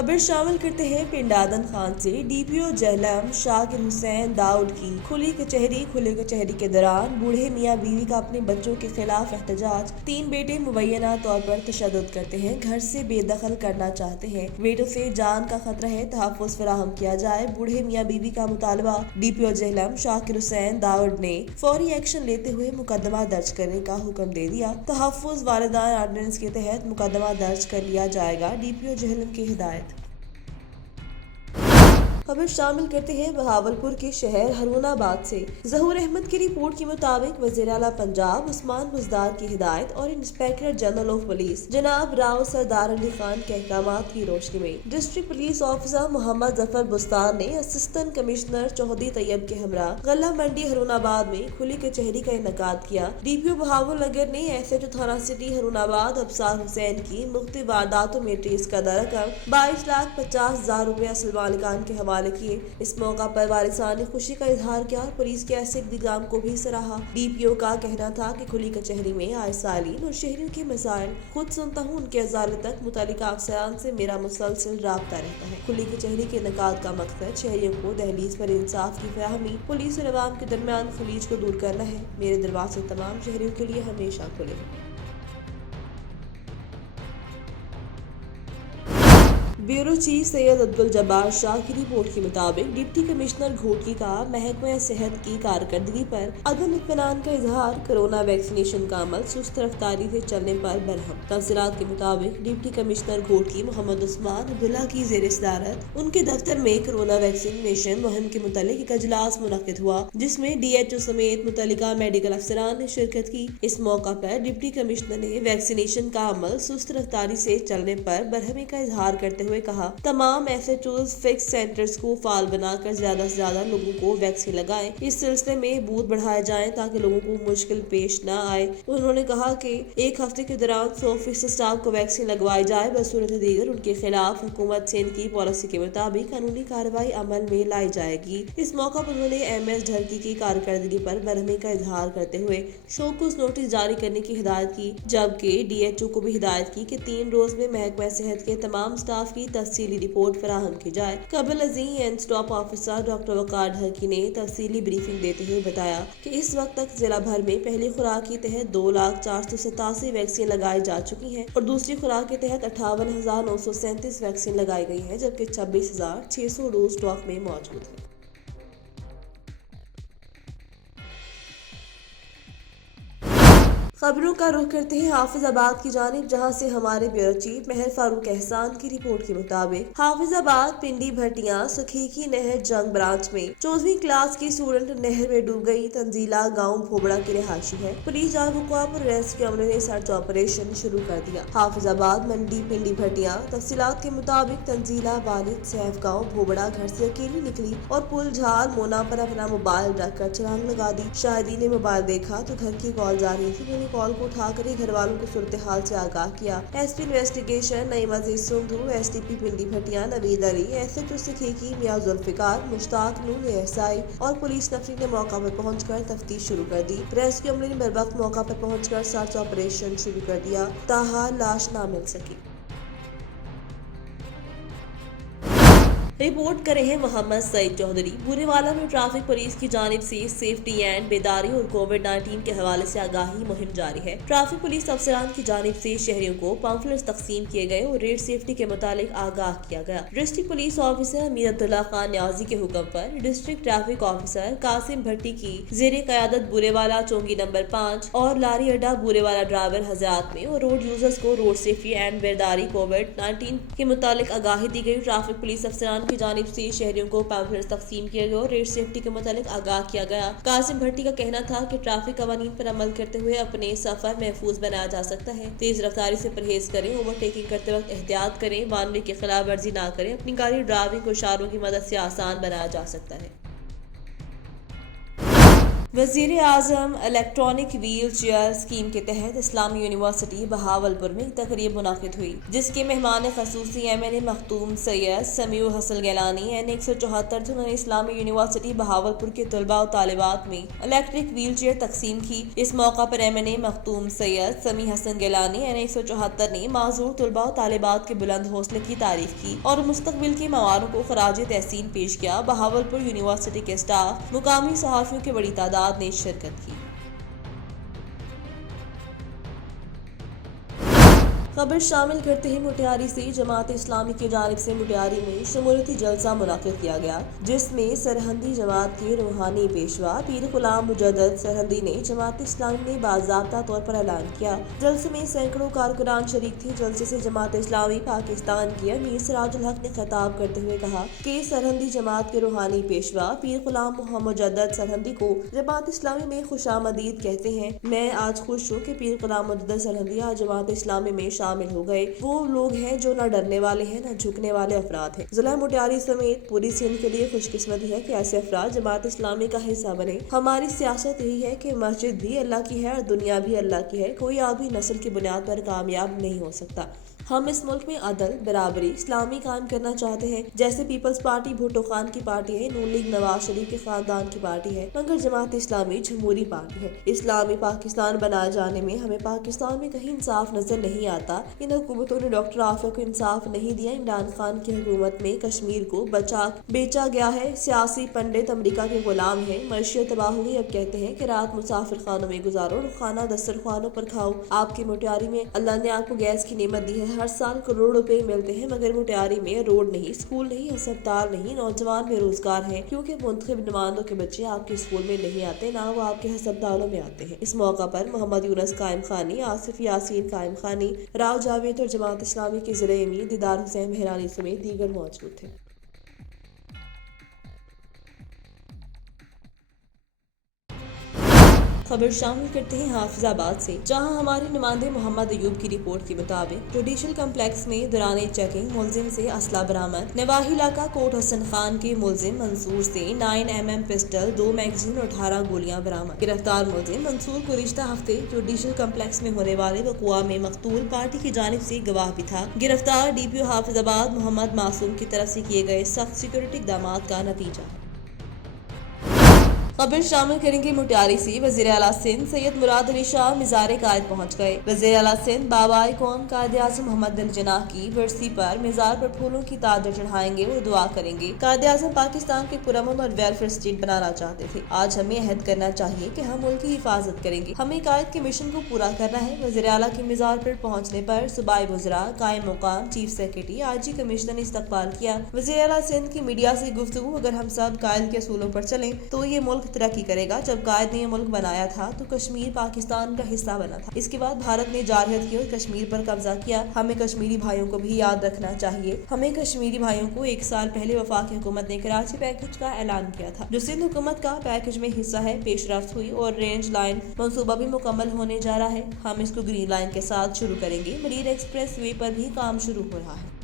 खबर शामिल करते हैं पिंडादन खान से। डीपीओ जहलम शाकिर हुसैन दाऊद की खुली कचहरी के दौरान बूढ़े मियाँ बीवी का अपने बच्चों के खिलाफ एहतजाज। 3 बेटे मुबैना तौर पर तशद्दुद करते हैं, घर से बेदखल करना चाहते हैं, बेटों से जान का खतरा है, तहफ़्फ़ुज़ फराहम किया जाए, बूढ़े मियाँ बीवी का मुतालबा। डीपीओ जहलम शाकिर हुसैन दाऊद ने फौरी एक्शन लेते हुए मुकदमा दर्ज करने का हुक्म दे दिया। तहफ़्फ़ुज़ वालिदान ऑर्डिनेंस के तहत मुकदमा दर्ज कर लिया जाएगा। डीपीओ जहलम की हिदायत। खबर शामिल करते हैं बहावलपुर के शहर हरुनाबाद से। ज़हूर अहमद की रिपोर्ट के मुताबिक वज़ीर आला पंजाब उस्मान बुज़दार की हिदायत और इंस्पेक्टर जनरल ऑफ पुलिस जनाब राव सरदार अली खान के अहकामात की रोशनी में district police officer Mohammad Zafar Bustan ने असिस्टेंट कमिश्नर चौधरी तैयब के हमरा गल्ला मंडी हरुनाबाद में खुली कचहरी का इनेकाद किया। डीपीओ बहावलनगर ने एसएचओ थाना सिटी हरुनाबाद अफसार हुसैन की मुख्तलिफ वारदातों में ट्रेस करदा रकम 22,50,000 रुपया सलमान खान के हवाले किए। इस मौका पर वारिसान ने खुशी का इजहार किया और पुलिस के ऐसे इक़दाम को भी सराहा। डीपीओ का कहना था कि खुली कचहरी में आए सालीन और शहरियों के मसाइल खुद सुनता हूँ, उनके अजाले तक मुतल्लिका अफसरान से मेरा मुसलसल राब्ता रहता है। खुली कचहरी के इनेकाद का मकसद शहरियों को दहलीज पर इंसाफ की फराहमी, पुलिस और अवाम के दरमियान खलीज को दूर करना है। मेरे दरवाजे तमाम शहरियों के लिए हमेशा खुले हैं। ब्यूरो चीफ सैयद अब्दुल जब्बार शाह की रिपोर्ट के मुताबिक डिप्टी कमिश्नर घोटकी का महकमा सेहत की कारकर्दगी पर अदम इत्मीनान का इजहार। कोरोना वैक्सीनेशन का अमल सुस्त रफ्तारी से चलने पर बरहम। तफसीलात के मुताबिक डिप्टी कमिश्नर घोटकी मोहम्मद उस्मान अब्दुल्ला की ज़ेर सदारत उनके दफ्तर में कोरोना वैक्सीनेशन मुहिम के मुतालिक एक अजलास मुनक्किद हुआ, जिसमें DHO समेत मुतल्लिका मेडिकल अफसरान ने शिरकत की। इस मौका पर डिप्टी कमिश्नर ने वैक्सीनेशन का अमल सुस्त रफ्तारी से चलने पर बरहमी का इजहार करते हुए कहा, तमाम एसएचओज फिक्स सेंटर्स को फाल बनाकर ज्यादा से ज्यादा लोगों को वैक्सीन लगाएं। इस सिलसिले में बूथ बढ़ाए जाएं ताकि लोगों को मुश्किल पेश न आए। उन्होंने कहा कि 1 हफ्ते के दौरान 100% स्टाफ को वैक्सीन लगवाई जाए। बसूरत दीगर उनके खिलाफ हुकूमत से इनकी पॉलिसी के मुताबिक कानूनी कार्रवाई अमल में लाई जाएगी। इस मौका पर उन्होंने MS ढरकी की कारकर्दगी पर बरहमी का इजहार करते हुए शोकॉज नोटिस जारी करने की हिदायत की, जबकि DHO को भी हिदायत की कि 3 रोज में महकमा सेहत के तमाम स्टाफ की तफसीली रिपोर्ट फराहम की जाए। कबल अज़ीम एंड स्टाफ ऑफिसर डॉक्टर वकार ढरकी ने तफसीली ब्रीफिंग देते हुए बताया कि इस वक्त तक जिला भर में पहली खुराक के तहत 2,0487 वैक्सीन लगाई जा चुकी हैं और दूसरी खुराक के तहत 58,937 वैक्सीन लगाई गई है, जबकि 26,600 डोज स्टॉक में मौजूद है। खबरों का रुख करते हैं हाफिजाबाद की जानिब, जहां से हमारे ब्यूरो चीफ महर फारूक एहसान की रिपोर्ट के मुताबिक हाफिजाबाद पिंडी भटिया सखीकी नहर जंग ब्रांच में 14वीं क्लास की स्टूडेंट नहर में डूब गई। तंजीला गांव भोबड़ा की रिहायशी है। पुलिस जागरूकता और रेस्क्यू अमले ने सर्च ऑपरेशन शुरू कर दिया। हाफिजाबाद मंडी पिंडी भटिया तफसीलात के मुताबिक तंजीला वालिद सैफ गाँव भोबड़ा घर से अकेली निकली और पुल झाल मोना पर अपना मोबाइल रखकर छलांग लगा दी। शाहिदी ने मोबाइल देखा तो घर की कॉल जा रही थी। कॉल को उठाकर ही घर वालों को सूरत हाल से आगाह किया। SP इन्वेस्टिगेशन नईम अजीज सुंधु, STP पिंडी भटिया नवीद अली, SHO सखीकी मियां जुल्फिकार, मुश्ताक नूर एएसआई और पुलिस नफरी ने मौका पर पहुंचकर तफ्तीश शुरू कर दी। रेस्क्यू अमले ने बरवक्त मौका पर पहुंचकर सर्च ऑपरेशन शुरू कर दिया, ताहाल लाश न मिल सकी। रिपोर्ट करे हैं मोहम्मद सईद चौधरी। बुरेवाला में ट्रैफिक पुलिस की जानिब से सेफ्टी एंड बेदारी और कोविड-19 के हवाले से आगाही मुहिम जारी है। ट्रैफिक पुलिस अफसरान की जानिब से शहरियों को पम्फलेट्स तकसीम किए गए और रोड सेफ्टी के मुतालिक आगाह किया गया। डिस्ट्रिक्ट पुलिस ऑफिसर अमीर अब्दुल्ला खान न्याजी के हुक्म पर डिस्ट्रिक्ट ट्रैफिक ऑफिसर कासिम भट्टी की जेर क़यादत बुरेवाला चौंगी नंबर 5 और लारी अड्डा बुरेवाला ड्राइवर हजरात में और रोड यूजर्स को रोड सेफ्टी एंड बेदारी कोविड-19 के मुतालिक आगाही दी गई। ट्रैफिक पुलिस अफसरान की जानिब से शहरियों को पैम्फलेट्स तकसीम किए गए और रोड सेफ्टी के मुतालिक आगाह किया गया। कासिम भट्टी का कहना था कि ट्रैफिक कवानीन पर अमल करते हुए अपने सफर महफूज बनाया जा सकता है। तेज रफ्तारी से परहेज करें, ओवरटेकिंग करते वक्त एहतियात करें, वानवे की खिलाफ वर्जी ना करें। अपनी गाड़ी ड्राइविंग को इशारों की मदद से आसान बनाया जा सकता है। वजीर आजम इलेक्ट्रॉनिक व्हील चेयर स्कीम के तहत इस्लामी यूनिवर्सिटी बहावलपुर में एक तकरीब मुनाकिद हुई, जिसके मेहमान खसूसी MNA मखतूम सैयद समीउर हसन गैलानी N174 जिन्होंने इस्लामी यूनिवर्सिटी बहावलपुर के तलबा और तालिबात में इलेक्ट्रिक व्हील चेयर तकसीम की। इस मौका पर MNA मखतूम सैयद समी हसन गैलानी N174 ने माजूर तलबा और तालिबात के बुलंद हौसले की तारीफ की और मुस्तकबिल के मवारों को खराज तहसीन पेश किया। बहावलपुर यूनिवर्सिटी के स्टाफ, मुकामी सहाफियों की बड़ी तादाद ने शिरकत की। खबर शामिल करते हैं मुटियारी से। जमात इस्लामी की जानिब से मुटियारी में शमूलियती जलसा मुनाकिद किया गया, जिसमें सरहंदी जमात के रूहानी पेशवा पीर गुलाम मुजद्दद सरहंदी ने जमात इस्लामी में बाज़ाब्ता तौर पर ऐलान किया। जलसे में सैकड़ों कारकुनान शरीक थे। जलसे से जमात इस्लामी पाकिस्तान के अमीर सिराजुल हक ने खिताब करते हुए कहा कि सरहंदी जमात के रूहानी पेशवा पीर गुलाम मुजद्दद सरहंदी को जमात इस्लामी में खुशामदीद कहते हैं। मैं आज खुश हूँ कि पीर गुलाम मुजद्दद सरहंदी आज जमात इस्लामी में शामिल हो गए। वो लोग हैं जो न डरने वाले हैं, न झुकने वाले अफराद हैं। जिला मुटियारी समेत पूरी सिंध के लिए खुशकिस्मती है कि ऐसे अफराद जमात इस्लामी का हिस्सा बने। हमारी सियासत यही है कि मस्जिद भी अल्लाह की है और दुनिया भी अल्लाह की है। कोई आदमी नस्ल की बुनियाद पर कामयाब नहीं हो सकता। हम इस मुल्क में अदल, बराबरी, इस्लामी कायम करना चाहते हैं। जैसे पीपल्स पार्टी भुट्टो खान की पार्टी है, नून लीग नवाज शरीफ के खानदान की पार्टी है, मगर जमात इस्लामी जमहूरी पार्टी है। इस्लामी पाकिस्तान बनाए जाने में हमें पाकिस्तान में कहीं इंसाफ नजर नहीं आता। इन हुकूमतों ने डॉक्टर आफिया को इंसाफ नहीं दिया। इमरान खान की हुकूमत में कश्मीर को बेचा गया है। सियासी पंडित अमरीका के गुलाम है। मईशत तबाह हो गई। अब कहते हैं कि रात मुसाफिर खानों में गुजारो, खाना दस्तरखानों पर खाओ। आपकी मुटियारी में अल्लाह ने आपको गैस की नेमत दी है। हर साल करोड़ रुपए मिलते हैं, मगर मुटियारी में रोड नहीं, स्कूल नहीं, अस्पताल नहीं। नौजवान बेरोजगार हैं क्योंकि मुंतखब नुमाइंदों के बच्चे आपके स्कूल में नहीं आते, ना वो आपके अस्पतालों में आते हैं। इस मौका पर मोहम्मद यूनुस कायम खानी, आसिफ यासीन कायम खानी, राव जावेद और जमात इस्लामी के जिले अमीर दीदार हुसैन बहरानी समेत दीगर मौजूद थे। खबर शामिल करते हैं हाफिजाबाद से, जहां हमारे नुमाइंदे मोहम्मद अयूब की रिपोर्ट के मुताबिक जुडिशल कम्प्लेक्स में दौरान चेकिंग मुलजिम से असला बरामद। नवाही इलाका कोट हसन खान के मुलजिम मंसूर से 9mm पिस्टल, 2 मैगजीन और 18 गोलियां बरामद। गिरफ्तार मुलजिम मंसूर गुज़िश्ता हफ्ते जुडिशल कम्प्लेक्स में होने वाले वक़ुआ में मकतूल पार्टी की जानिब से गवाह भी था। गिरफ्तार DPO हाफिजाबाद मोहम्मद मासूम की तरफ से किए गए सख्त सिक्योरिटी इक़दामात का नतीजा। खबर शामिल करेंगे मुटियारी से। वज़ीर आला सिंध सैयद मुराद अली शाह मिज़ार कायद पहुँच गए। वज़ीर आला सिंध बाबाए कौम कायद आज़म मोहम्मद अली जिन्नाह की बरसी पर मिज़ार पर फूलों की तादर चढ़ाएंगे और दुआ करेंगे। कायद आज़म पाकिस्तान के पुरअमन और वेलफेयर स्टेट बनाना चाहते थे। आज हमें अहद करना चाहिए कि हम मुल्क की हिफाजत करेंगे। हमें कायद के मिशन को पूरा करना है। वज़ीर आला के मिज़ार पर पहुँचने पर सूबाई वज़रा, कायम मुकाम, चीफ सेक्रेटरी, IG कमिश्नर ने इस्तकबाल किया। वज़ीर आला सिंध की मीडिया से गुफ्तगू, अगर हम सब कायद के असूलों पर चलें तो ये मुल्क तरक्की करेगा। जब कायद ने यह मुल्क बनाया था तो कश्मीर पाकिस्तान का हिस्सा बना था। इसके बाद भारत ने जारहत की और कश्मीर पर कब्जा किया। हमें कश्मीरी भाइयों को भी याद रखना चाहिए। हमें कश्मीरी भाइयों को 1 साल पहले वफाकी हुकूमत ने कराची पैकेज का ऐलान किया था, जो सिंध हुकूमत का पैकेज में हिस्सा है। पेशरफ्त हुई और रेंज लाइन मंसूबा भी मुकम्मल होने जा रहा है। हम इसको ग्रीन लाइन के साथ शुरू करेंगे। मरीर एक्सप्रेस वे पर भी काम शुरू हो रहा है।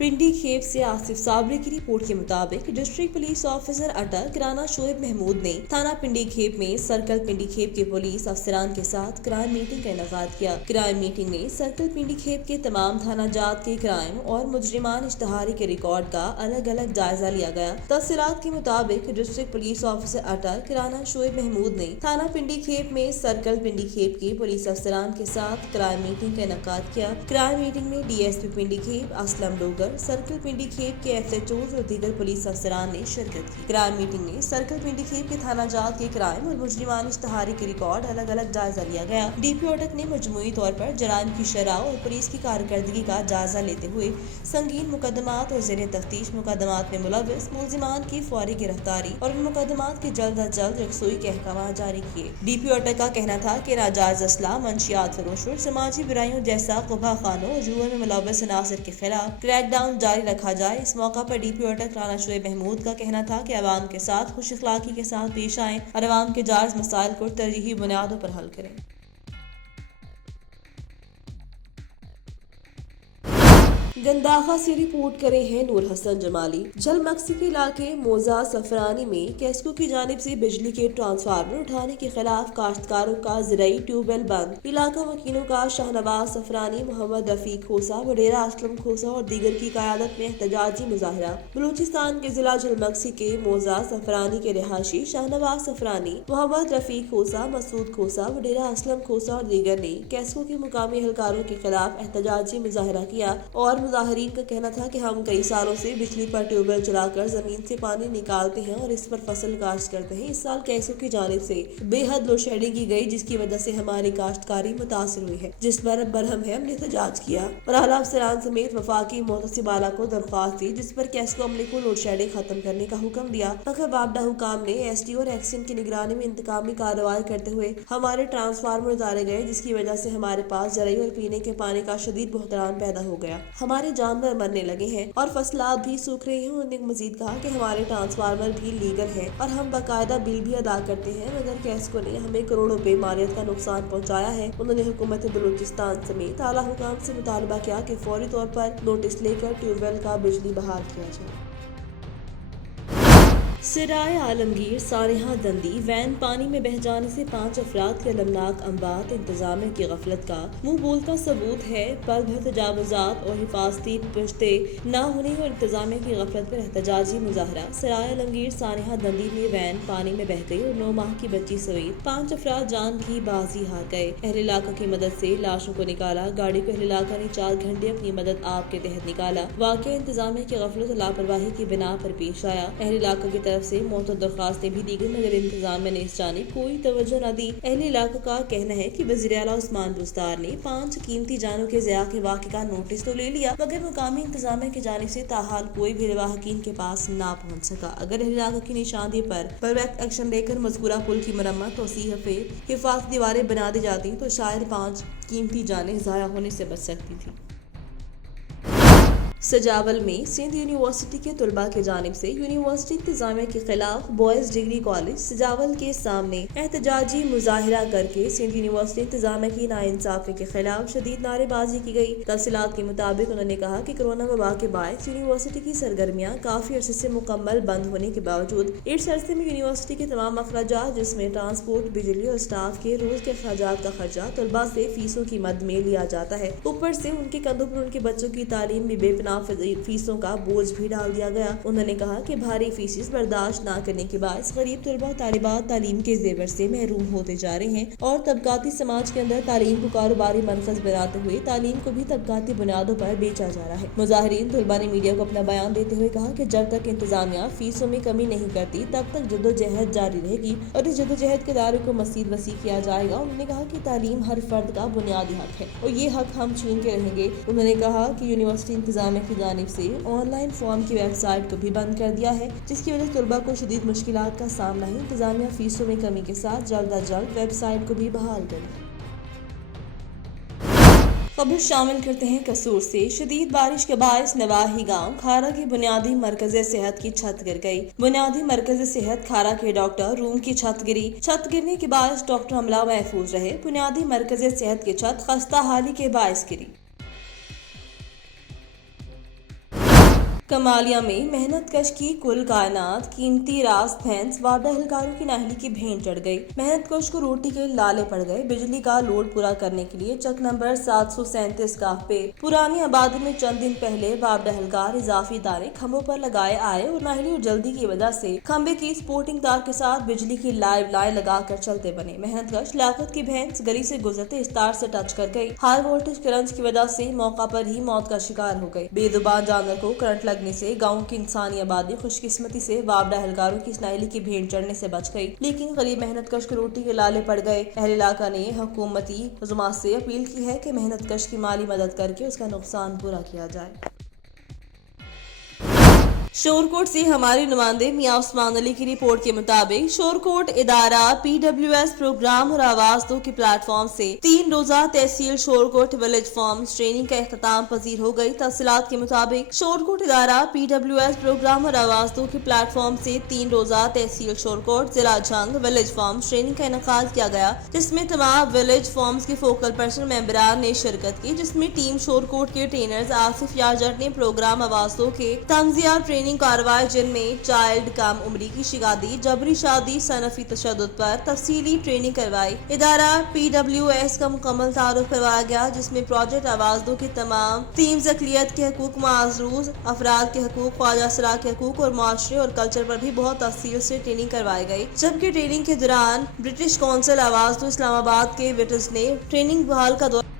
पिंडी खेप से आसिफ साबरी की रिपोर्ट के मुताबिक डिस्ट्रिक्ट पुलिस ऑफिसर अटक राना शोएब महमूद ने थाना पिंडी खेप में सर्कल पिंडी खेप के पुलिस अफसरान के साथ क्राइम मीटिंग का इनेकाद किया। क्राइम मीटिंग में सर्कल पिंडी खेप के तमाम थाना जात के क्राइम और मुजरिमान इश्तहारी के रिकॉर्ड का अलग अलग जायजा लिया गया। तफसीलात के मुताबिक डिस्ट्रिक्ट पुलिस ऑफिसर अटक राना शोएब महमूद ने थाना पिंडी खेप में सर्कल पिंडी खेप के पुलिस अफसरान के साथ क्राइम मीटिंग का इनेकाद किया। क्राइम मीटिंग में DSP पिंडी खेप असलम डोगर, सर्कल पिंडी खेप के SHOs और दीगर पुलिस अफसरान ने शिरकत की। क्राइम मीटिंग में सर्कल पिंडी खेप के थाना जात के क्राइम और मुजरिमान इश्तहारी के रिकॉर्ड अलग अलग जायजा लिया गया। DPO अटक ने मजमूई तौर पर जराइम की शरह और पुलिस की कारकर्दगी का जायजा लेते हुए संगीन मुकदमात और ज़ेर तफ्तीश मुकदमात में मुलविस मुलजिमान की फौरी गिरफ्तारी और इन मुकदमात की जल्द अज जल्द यकसुई के अहकाम जारी किए। DPO अटक का कहना था कि नाजायज असला, मंशियात फरोश और समाजी बुराइयों जैसा कुबा खानों और जुए में मुलविस अनासर के खिलाफ क्रैकडाउन जारी रखा जाए। इस मौका पर DPO अटक राना शोएब महमूद का कहना था कि अवाम के साथ खुश अखलाकी के साथ पेश आएं और अवाम के जायज मसाइल को तरजीही बुनियादों पर हल करें। गंदाखा से रिपोर्ट करे हैं नूर हसन जमाली। झलमक्सी के इलाके मोजा सफरानी में कैस्को की जानिब से बिजली के ट्रांसफार्मर उठाने के खिलाफ काश्तकारों का ज़राई ट्यूबवेल बंद। इलाका वकीलों का शाहनवाज सफरानी, मोहम्मद रफीक खोसा, वडेरा असलम खोसा और दीगर की क़यादत में एहतजाजी मुजाहरा। बलूचिस्तान के जिला झलमक्सी के मोजा सफरानी के रिहायशी शाहनवाज सफरानी, मोहम्मद रफीक खोसा, मसूद खोसा, वडेरा असलम खोसा और दीगर ने कैस्को के मुकामी एहलकारों के खिलाफ एहतजाजी मुजाहरा किया और मुजाहरीन का कहना था कि हम कई सालों से बिजली पर ट्यूबवेल चलाकर जमीन से पानी निकालते हैं और इस पर फसल काश्त करते हैं। इस साल कैसो की जानिब से बेहद लोड शेडिंग की गई, जिसकी वजह से हमारी काश्तकारी मुतासर हुई है, जिस पर बरहम है हमने एहतजाज किया और आला अफसरान समेत वफाकी मोहतसिब आला को दरख्वास्त दी, जिस पर कैस्को अमले को लोड शेडिंग खत्म करने का हुक्म दिया। मगर बाबडा हुकाम ने एसडी और एक्शन की निगरानी में इंतकामी कार्रवाई करते हुए हमारे ट्रांसफार्मर उतारे गए, जिसकी वजह से हमारे पास ज़राई और पीने के पानी का शदीद बहरान पैदा हो गया। हमारे जानवर मरने लगे हैं और फसलात भी सूख रही हैं। उन्होंने मजीद कहा कि हमारे ट्रांसफार्मर भी लीगल हैं और हम बाकायदा बिल भी अदा करते हैं, मगर कैस्को ने हमें करोड़ों रुपए मालियत का नुकसान पहुंचाया है। उन्होंने हुकूमत बलूचिस्तान समेत आला हुकाम से मुतालबा किया कि फौरी तौर पर नोटिस लेकर ट्यूबवेल का बिजली बहाल किया जाए। सराय आलमगीर सारेहा दंदी वैन पानी में बह जाने से 5 अफराद के अलमनाक अम्बात इंतजामिया की गफलत का मुंह बोलता सबूत है। पल भर तजावुजात और हिफाजती पुश्ते न होने और इंतजामिया की गफलत पर एहतजाजी मुजाहरा। सराय आलमगीर सारेहा दंदी में वैन पानी में बह गई और 9 माह की बच्ची समेत 5 अफराद जान की बाजी हार गए। अहल इलाका की मदद से लाशों को निकाला। गाड़ी को अहल इलाका ने 4 घंटे अपनी मदद आप के तहत निकाला। वाकई इंतजामिया की गफलत और लापरवाही की बिना पर पेश आया। अहल इलाका की तरफ से मौत दरख्वास्तें भी दी गई, मगर इंतजामिया ने इस जानिब कोई तवज्जो न दी। अहल इलाका का कहना है कि वज़ीर आला उस्मान बुस्तार ने 5 कीमती जानों के ज़िया के वाक़े का नोटिस तो ले लिया, मगर मुकामी इंतजामिया की जानिब से ताहाल कोई भी लवाहकीन के पास ना पहुँच सका। अगर अहल इलाका की निशानदेही पर वक्त एक्शन लेकर मज़कूरा पुल की मरम्मत, तोसीह, हिफाजती दीवारें बना दी जाती तो शायद 5 कीमती जानें ज़ाया होने से बच सकती थी। सजावल में सिंध यूनिवर्सिटी के तलबा की जानिब से यूनिवर्सिटी इंतजामिया के खिलाफ बॉयज डिग्री कॉलेज सजावल के सामने एहतजाजी मुजाहिरा करके सिंध यूनिवर्सिटी इंतजामिया की नाइंसाफी के खिलाफ शदीद नारेबाजी की गई। तफसीलात के मुताबिक उन्होंने कहा कि कोरोना वबा के बायस यूनिवर्सिटी की सरगर्मियाँ काफी अरसे से मुकम्मल बंद होने के बावजूद इस अरसे में यूनिवर्सिटी के तमाम अखराजात, जिसमें ट्रांसपोर्ट, बिजली और स्टाफ के रोज के अखराजात का खर्चा तलबा से फीसों की मद में लिया जाता है। ऊपर से उनके कंधों पर उनके बच्चों की तालीम भी बेपनाह फीसों का बोझ भी डाल दिया गया। उन्होंने कहा कि भारी फीसें बर्दाश्त न करने के बाद गरीब तलबा तालिबात तालीम के जेवर से महरूम होते जा रहे हैं और तबकाती समाज के अंदर तालीम को कारोबारी मनफज बनाते हुए तालीम को भी तबकाती बुनियादों पर बेचा जा रहा है। मुजाहिरीन तलबा ने मीडिया को अपना बयान देते हुए कहा कि जब तक इंतजामिया फीसों में कमी नहीं करती तब तक जद्दोजहद जारी रहेगी और इस जद्दोजहद के दायरे को मज़ीद वसी किया जाएगा। उन्होंने कहा कि तालीम हर फर्द का बुनियादी हक है और ये हक हम छीन के रहेंगे। उन्होंने कहा कि यूनिवर्सिटी इंतजामिया की जानिब से ऑनलाइन फॉर्म की वेबसाइट को भी बंद कर दिया है, जिसकी वजह से तलबा को शदीद मुश्किलात का सामना है। इंतजामिया फीसों में कमी के साथ जल्द अज जल्द वेबसाइट को भी बहाल करे। खबर शामिल करते हैं कसूर से। शदीद बारिश के बायस नवाही गांव खारा की बुनियादी मरकज सेहत की छत गिर गई। बुनियादी मरकज सेहत खारा के डॉक्टर रूम की छत गिरी। छत गिरने के बायस डॉक्टर अमला महफूज रहे। बुनियादी मरकज सेहत की छत खस्ता हाली के बायस गिरी। कमालिया में मेहनत कश की कुल कायनात कीमती रास फैंस वादा एहलकारों की नाहली की भेंट चढ़ गई। मेहनत कश को रोटी के लाले पड़ गए। बिजली का लोड पूरा करने के लिए चक नंबर 737 का पे पुरानी आबादी में चंद दिन पहले वादा एहलकार इजाफी तारे खंभों पर लगाए आए और नाहली और जल्दी की वजह से खंबे की स्पोर्टिंग तार के साथ बिजली की लाइव लाइन लगाकर चलते बने। मेहनत कश लाकत की भैंस गली से गुजरते इस तार से टच कर गई। हाई वोल्टेज करंट की वजह से मौका पर ही मौत का शिकार हो गई। बेजुबान जानवर को करंट लगने से गांव की इंसानी आबादी खुशकिस्मती से वाबडा एहलकारों की नाहली की भेंट चढ़ने से बच गई, लेकिन गरीब मेहनत कश को रोटी के लाले पड़ गए। अहल इलाका ने हुकूमती हुज़मात से अपील की है कि मेहनत कश की माली मदद करके उसका नुकसान पूरा किया जाए। شورکوٹ سے ہمارے نمائندے میاں عثمان علی کی رپورٹ کے مطابق شورکوٹ ادارہ PWS پروگرام اور آواز دو کے پلیٹ فارم سے 3 روزہ تحصیل شورکوٹ ولیج فارمز ٹریننگ کا اختتام پذیر ہو گئی۔ تفصیلات کے مطابق شورکوٹ ادارہ PWS پروگرام اور آواز دو کے پلیٹ فارم سے 3 روزہ تحصیل شورکوٹ ضلع جھنگ ولیج فارمز ٹریننگ کا انعقاد کیا گیا، جس میں تمام ولیج فارمز کے فوکل پرسن ممبران نے شرکت کی، جس میں ٹیم شورکوٹ کے ٹرینرز آصف یار جٹ نے پروگرام آواز دو کے تنزیہ ٹریننگ کارروائی جن میں چائلڈ کم عمری کی شادی، جبری شادی، صنفی تشدد پر تفصیلی ٹریننگ کروائی۔ ادارہ PWS کا مکمل تعارف کروایا گیا، جس میں پروجیکٹ آواز دو کے تمام ٹیمز اقلیت کے حقوق، معذور افراد کے حقوق، خواجہ سرا کے حقوق اور معاشرے اور کلچر پر بھی بہت تفصیل سے ٹریننگ کروائی گئی، جبکہ ٹریننگ کے دوران برٹش کونسل آواز دو اسلام آباد کے وٹرز نے ٹریننگ بحال کا دورہ